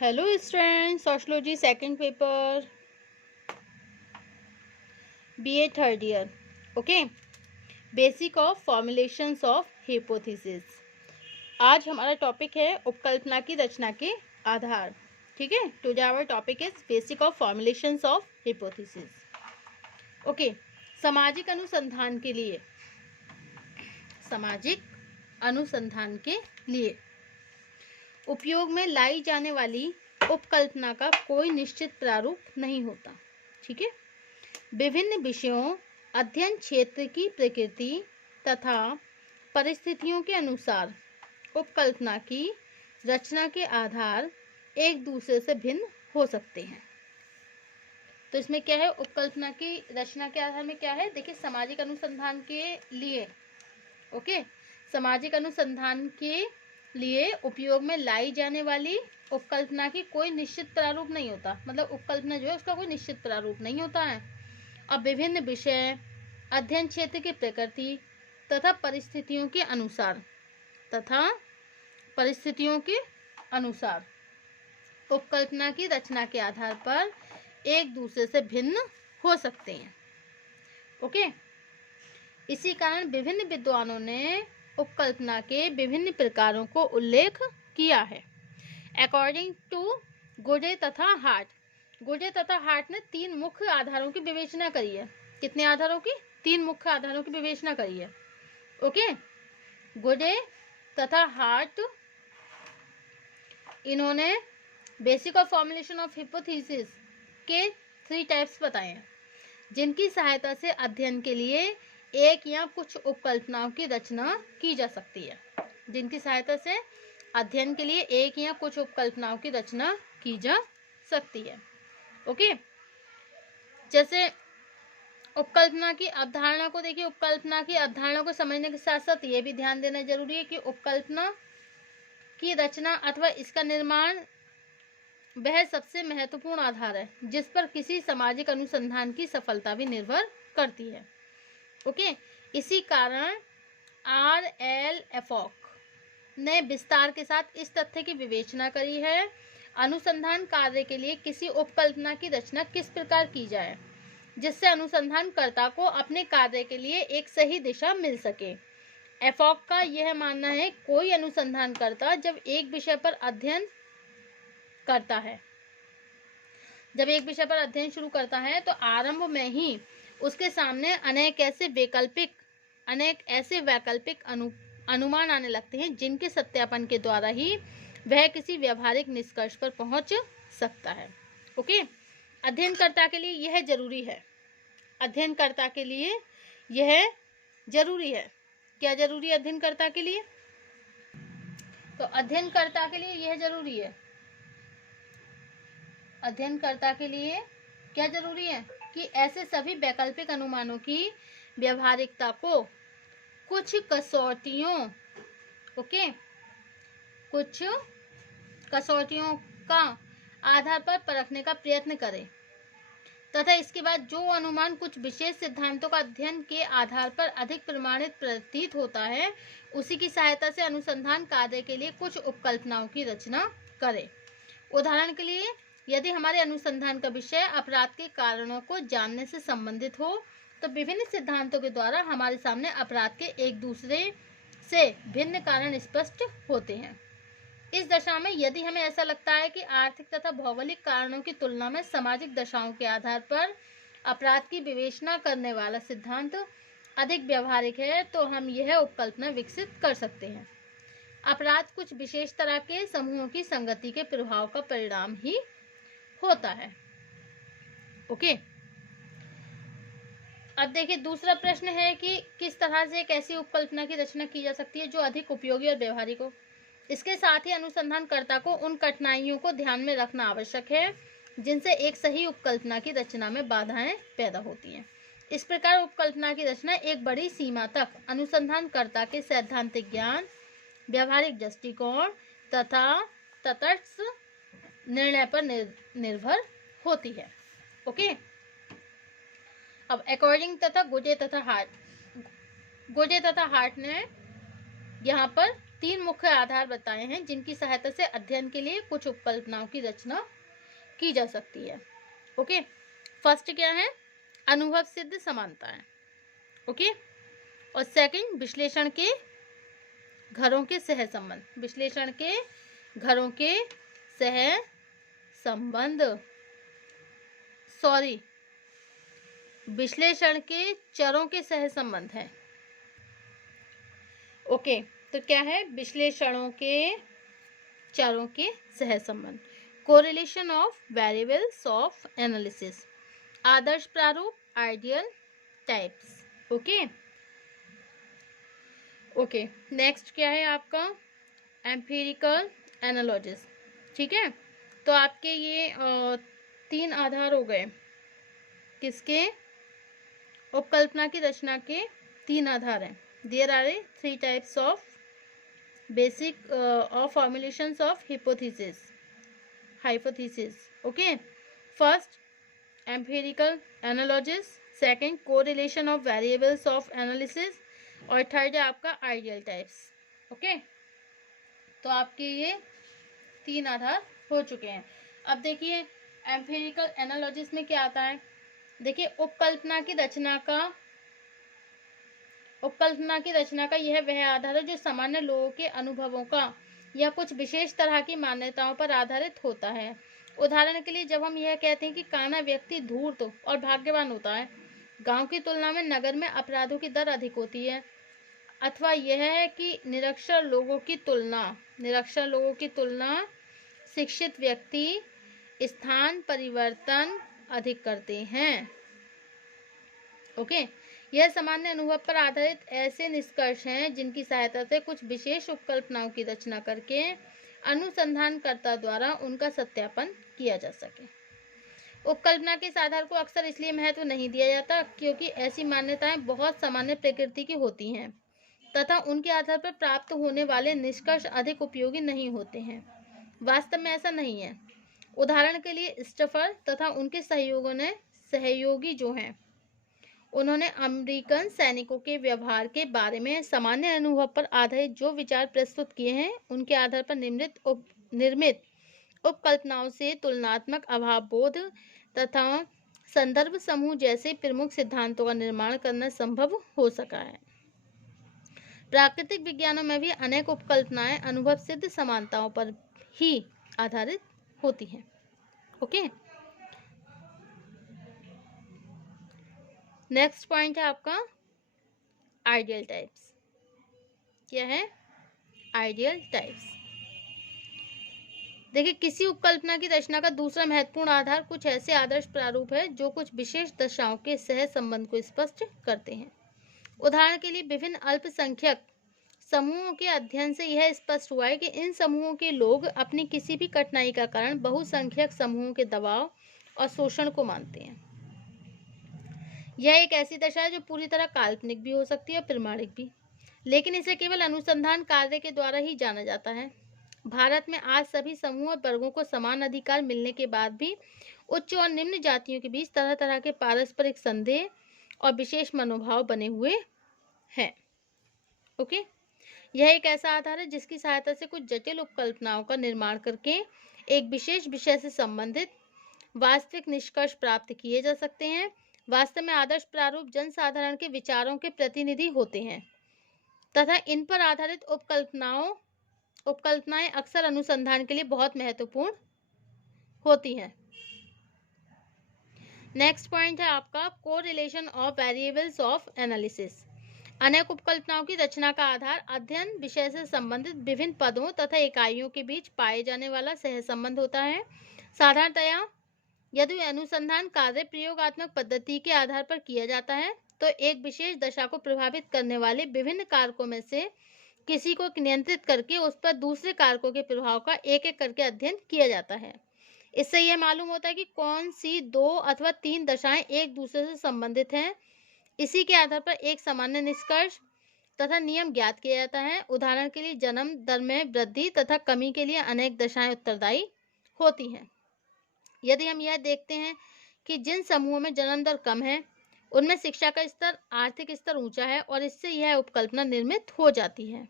Hello student, sociology second paper, BA third year. Okay, basic of formulations of hypothesis. आज हमारा topic है उपकल्पना की रचना के आधार। ठीक है, today our topic is basic of formulations of hypothesis. Okay, सामाजिक अनुसंधान के लिए उपयोग में लाई जाने वाली उपकल्पना का कोई निश्चित प्रारूप नहीं होता। ठीक है, विभिन्न विषयों, अध्ययन क्षेत्र की प्रकृति तथा परिस्थितियों के अनुसार उपकल्पना की रचना के आधार एक दूसरे से भिन्न हो सकते हैं। तो इसमें क्या है, उपकल्पना की रचना के आधार में क्या है, देखिए सामाजिक अनुसंधान के लिए सामाजिक अनुसंधान के लिए उपयोग में लाई जाने वाली उपकल्पना की कोई निश्चित प्रारूप नहीं होता। मतलब उपकल्पना जो है उसका कोई निश्चित प्रारूप नहीं होता है। अब विभिन्न विषय, अध्ययन क्षेत्र की प्रकृति तथा परिस्थितियों के अनुसार उपकल्पना की रचना के आधार पर एक दूसरे से भिन्न हो सकते हैं। ओके, इसी कारण विभिन्न विद्वानों ने उपकल्पना के विभिन्न प्रकारों को उल्लेख किया है। अकॉर्डिंग टू गुडे तथा हार्ट ने 3 मुख्य आधारों की विवेचना करी है। कितने आधारों की? 3 मुख्य आधारों की विवेचना करी है। ओके, गुडे तथा हार्ट, इन्होंने basic of formulation of hypothesis के 3 टाइप्स बताए हैं, जिनकी सहायता से अध्ययन के लिए एक या कुछ उपकल्पनाओं की रचना की जा सकती है। जिनकी सहायता से अध्ययन के लिए एक या कुछ उपकल्पनाओं की रचना की जा सकती है। ओके, जैसे उपकल्पना की अवधारणा को देखिए, उपकल्पना की अवधारणा को समझने के साथ साथ ये भी ध्यान देना जरूरी है कि उपकल्पना की रचना अथवा इसका निर्माण वह सबसे महत्वपूर्ण आधार है जिस पर किसी सामाजिक अनुसंधान की सफलता भी निर्भर करती है। ओके, इसी कारण R.L. एफॉक ने विस्तार के साथ इस तथ्य की विवेचना करी है, अनुसंधान कार्य के लिए किसी उपकल्पना की रचना किस प्रकार की जाए जिससे अनुसंधानकर्ता को अपने कार्य के लिए एक सही दिशा मिल सके। एफॉक का यह मानना है, कोई अनुसंधानकर्ता जब एक विषय पर अध्ययन शुरू करता है तो आरंभ में ही उसके सामने अनेक ऐसे वैकल्पिक अनुमान आने लगते हैं जिनके सत्यापन के द्वारा ही वह किसी व्यावहारिक निष्कर्ष पर पहुंच सकता है। ओके, अध्ययनकर्ता के लिए यह जरूरी है। अध्ययनकर्ता के लिए यह जरूरी है। क्या जरूरी है अध्ययनकर्ता के लिए? तो अध्ययनकर्ता के लिए यह जरूरी है। अध्ययनकर्ता के लिए क्या जरूरी है कि ऐसे सभी वैकल्पिक अनुमानों की व्यावहारिकता को कुछ कसौटियों का आधार पर परखने का प्रयत्न करें तथा इसके बाद जो अनुमान कुछ विशेष सिद्धांतों का अध्ययन के आधार पर अधिक प्रमाणित प्रतीत होता है उसी की सहायता से अनुसंधान कार्य के लिए कुछ उपकल्पनाओं की रचना करें। उदाहरण के लिए, यदि हमारे अनुसंधान का विषय अपराध के कारणों को जानने से संबंधित हो तो विभिन्न सिद्धांतों के द्वारा हमारे सामने अपराध के एक दूसरे से भिन्न कारण स्पष्ट होते हैं। इस दशा में यदि हमें ऐसा लगता है कि आर्थिक तथा भौगोलिक कारणों की तुलना में सामाजिक दशाओं के आधार पर अपराध की विवेचना करने वाला सिद्धांत अधिक व्यावहारिक है तो हम यह उपकल्पना विकसित कर सकते हैं। अपराध कुछ विशेष तरह के समूहों की संगति के प्रभाव का परिणाम ही होता है। ओके, अब देखिए दूसरा प्रश्न है कि किस तरह से एक ऐसी उपकल्पना की रचना की जा सकती है जो अधिक उपयोगी और व्यवहारिक हो। इसके साथ ही अनुसंधानकर्ता को उन कठिनाइयों को ध्यान में रखना आवश्यक है जिनसे एक सही उपकल्पना की रचना में बाधाएं पैदा होती हैं। इस प्रकार उपकल्पना की रचना एक बड़ी सीमा तक अनुसंधानकर्ता के सैद्धांतिक ज्ञान, व्यावहारिक दृष्टिकोण तथा तटस्थ निर्णय पर निर्भर होती है। ओके, अब गुडे तथा हार्ट ने यहाँ पर 3 मुख्य आधार बताए हैं जिनकी सहायता से अध्ययन के लिए कुछ उपकल्पनाओं की रचना की जा सकती है। ओके, फर्स्ट क्या है? अनुभव सिद्ध समानताएं। ओके, और सेकंड विश्लेषण के घरों के सहसंबंध। विश्लेषण के घरों के सहसंबंध, सॉरी, विश्लेषण के चरों के सहसंबंध है। ओके, तो क्या है? विश्लेषणों के चरों के सहसंबंध। Correlation of variables of analysis. आदर्श प्रारूप, ideal types. Okay okay, next क्या है आपका? Empirical analogies. ठीक है, तो आपके ये 3 आधार हो गए। किसके? उपकल्पना की रचना के 3 आधार हैं। There are 3 types of basic of formulations of hypothesis. Okay, first empirical analogies, second correlation of variables of analysis, और थर्ड है आपका आइडियल टाइप्स। ओके, तो आपके ये 3 आधार हो चुके हैं। अब देखिए एम्पिरिकल एनालॉजिस में क्या आता है। देखिए उपकल्पना की रचना का यह वह आधार है जो सामान्य लोगों के अनुभवों का या कुछ विशेष तरह की मान्यताओं पर आधारित होता है। उदाहरण के लिए जब हम यह कहते हैं कि काना व्यक्ति धूर्त और भाग्यवान होता है, गांव की तुलना में नगर में अपराधों की दर अधिक होती है, अथवा यह है कि निरक्षर लोगों की तुलना शिक्षित व्यक्ति स्थान परिवर्तन अधिक करते हैं। ओके, यह सामान्य अनुभव पर आधारित ऐसे निष्कर्ष हैं जिनकी सहायता से कुछ विशेष उपकल्पनाओं की रचना करके अनुसंधानकर्ता द्वारा उनका सत्यापन किया जा सके। उपकल्पना के इस आधार को अक्सर इसलिए महत्व नहीं दिया जाता क्योंकि ऐसी मान्यताएं बहुत सामान्य प्रकृति की होती हैं तथा उनके आधार पर प्राप्त होने वाले निष्कर्ष अधिक उपयोगी नहीं होते हैं। वास्तव में ऐसा नहीं है। उदाहरण के लिए स्टफर तथा उनके सहयोगी जो हैं, उन्होंने अमेरिकन सैनिकों के व्यवहार के बारे में सामान्य अनुभव पर आधारित जो विचार प्रस्तुत किए हैं, उनके आधार पर निर्मित उपकल्पनाओं से तुलनात्मक अभावबोध तथा संदर्भ समूह जैसे प्रमुख सिद्धांतों का निर्माण करना संभव हो सका है। प्राकृतिक विज्ञानों में भी अनेक उपकल्पनाएं अनुभव सिद्ध समानताओं पर ही आधारित होती हैं। ओके, नेक्स्ट पॉइंट है आपका आइडियल टाइप्स। क्या है? Ideal types. देखिए किसी उपकल्पना की रचना का दूसरा महत्वपूर्ण आधार कुछ ऐसे आदर्श प्रारूप है जो कुछ विशेष दशाओं के सह संबंध को स्पष्ट करते हैं। उदाहरण के लिए विभिन्न अल्पसंख्यक समूहों के अध्ययन से यह स्पष्ट हुआ है कि इन समूहों के लोग अपनी किसी भी कठिनाई का कारण बहुसंख्यक समूहों के दबाव और शोषण को मानते हैं। यह एक ऐसी दशा है जो पूरी तरह काल्पनिक भी हो सकती है और प्रमाणिक भी, लेकिन इसे केवल अनुसंधान कार्य के द्वारा ही जाना जाता है। भारत में आज सभी समूह और वर्गों को समान अधिकार मिलने के बाद भी उच्च और निम्न जातियों के बीच तरह तरह के पारस्परिक संदेह और विशेष मनोभाव बने हुए हैं। ओके, यह एक ऐसा आधार है जिसकी सहायता से कुछ जटिल उपकल्पनाओं का निर्माण करके एक विशेष विषय से संबंधित वास्तविक निष्कर्ष प्राप्त किए जा सकते हैं। वास्तव में आदर्श प्रारूप जनसाधारण के विचारों के प्रतिनिधि होते हैं तथा इन पर आधारित उपकल्पनाएं अक्सर अनुसंधान के लिए बहुत महत्वपूर्ण होती हैं। नेक्स्ट पॉइंट है आपका correlation of variables of analysis. अनेक उपकल्पनाओं की रचना का आधार अध्ययन विषय से संबंधित विभिन्न पदों तथा इकाइयों के बीच पाए जाने वाला सहसंबंध होता है। साधारणतया यदि अनुसंधान कार्य प्रयोगात्मक पद्धति के आधार पर किया जाता है तो एक विशेष दशा को प्रभावित करने वाले विभिन्न कारकों में से किसी को नियंत्रित करके उस पर दूसरे कारकों के प्रभाव का एक एक करके अध्ययन किया जाता है। इससे यह मालूम होता है कि कौन सी 2 अथवा 3 दशाएं एक दूसरे से संबंधित हैं। इसी के आधार पर एक सामान्य निष्कर्ष तथा नियम ज्ञात किया जाता है। उदाहरण के लिए जन्म दर में वृद्धि तथा कमी के लिए अनेक दशाएं उत्तरदायी होती हैं। यदि हम यह देखते हैं कि जिन समूहों में जन्म दर कम है उनमें शिक्षा का स्तर, आर्थिक स्तर ऊंचा है और इससे यह उपकल्पना निर्मित हो जाती है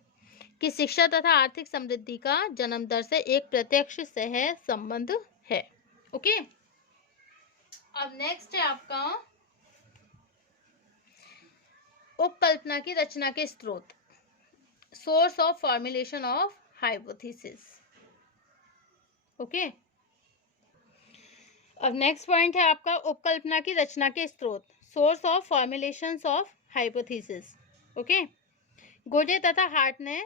कि शिक्षा तथा आर्थिक समृद्धि का जन्म दर से एक प्रत्यक्ष सह संबंध है। ओके, अब नेक्स्ट है आपका उपकल्पना की रचना के स्रोत, source of formulation of hypothesis. Okay, अब नेक्स्ट पॉइंट है आपका उपकल्पना की रचना के स्रोत, source of formulations of hypothesis. Okay, Goje तथा हार्ट ने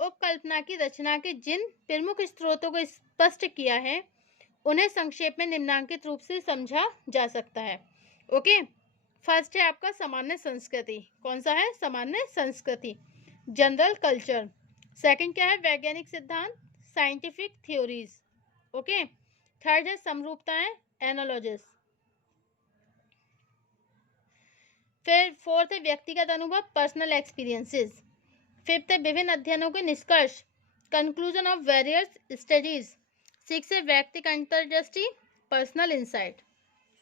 उपकल्पना की रचना के जिन प्रमुख स्रोतों को स्पष्ट किया है उन्हें संक्षेप में निम्नांकित रूप से समझा जा सकता है। ओके, फर्स्ट है आपका सामान्य संस्कृति। कौन सा है? सामान्य संस्कृति, जनरल कल्चर। सेकंड क्या है? वैज्ञानिक सिद्धांत, साइंटिफिक थ्योरीज। ओके, थर्ड है समरूपताएं, एनालॉजीज। फिर फोर्थ है व्यक्तिगत अनुभव, पर्सनल एक्सपीरियंसेस। फिफ्थ है विभिन्न अध्ययनों के निष्कर्ष, conclusion of various studies. Six है व्यक्तिगत अंतर्दृष्टि, पर्सनल इंसाइट।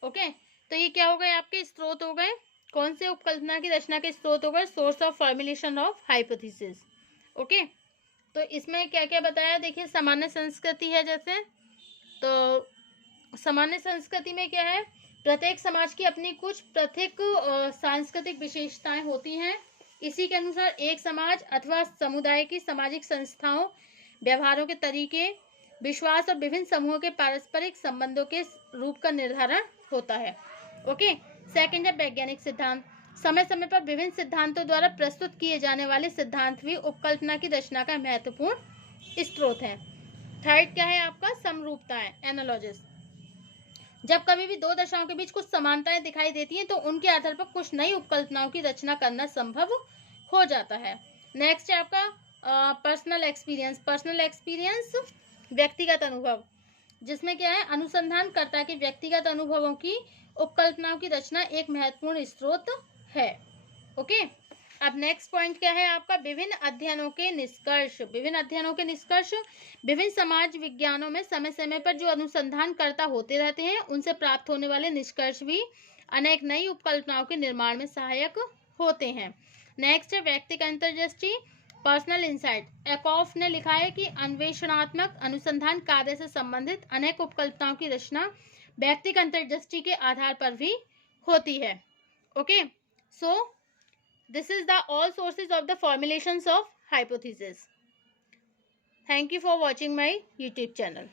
ओके, तो ये क्या हो गए? आपके स्रोत हो गए। कौन से उपकल्पना की रचना के स्रोत हो गए? Source of formulation of hypothesis. Okay, तो इसमें क्या क्या बताया? देखिए, सामान्य संस्कृति है, जैसे तो सामान्य संस्कृति में क्या है? प्रत्येक समाज की अपनी कुछ पृथक सांस्कृतिक विशेषताएं होती हैं। इसी के अनुसार एक समाज अथवा समुदाय की सामाजिक संस्थाओं, व्यवहारों के तरीके, विश्वास और विभिन्न समूहों के पारस्परिक संबंधों के रूप का निर्धारण होता है। ओके, सेकंड है वैज्ञानिक सिद्धांत। समय समय पर विभिन्न सिद्धांतों द्वारा प्रस्तुत किए जाने वाले सिद्धांत भी उपकल्पना की रचना का महत्वपूर्ण स्रोत है। थर्ड क्या है आपका? समरूपताएं, एनालॉजीज। जब कभी भी दो दशाओं के बीच कुछ समानताएं दिखाई देती हैं तो उनके आधार पर कुछ नई उपकल्पनाओं की रचना करना संभव हो जाता है। नेक्स्ट है आपका पर्सनल एक्सपीरियंस। पर्सनल एक्सपीरियंस व्यक्तिगत अनुभव, जिसमें क्या है? अनुसंधानकर्ता के व्यक्तिगत अनुभवों की उपकल्पनाओं की रचना एक महत्वपूर्ण स्रोत है। ओके, अब नेक्स्ट पॉइंट क्या है आपका? विभिन्न अध्ययनों के निष्कर्ष। विभिन्न अध्ययनों के निष्कर्ष, विभिन्न समाज विज्ञानों में समय समय पर जो अनुसंधानकर्ता होते रहते हैं उनसे प्राप्त होने वाले निष्कर्ष भी अनेक नई उपकल्पनाओं के निर्माण में सहायक होते हैं। नेक्स्ट है व्यक्तिगत अंतर्दृष्टि, पर्सनल इंसाइट। एकॉफ ने लिखा है कि अन्वेषणात्मक अनुसंधान कार्य से संबंधित अनेक उपकल्पनाओं की रचना व्यक्तिगत अंतर्दृष्टि के आधार पर भी होती है। Okay, so this is the all sources of the formulations of hypothesis. Thank you for watching my YouTube channel.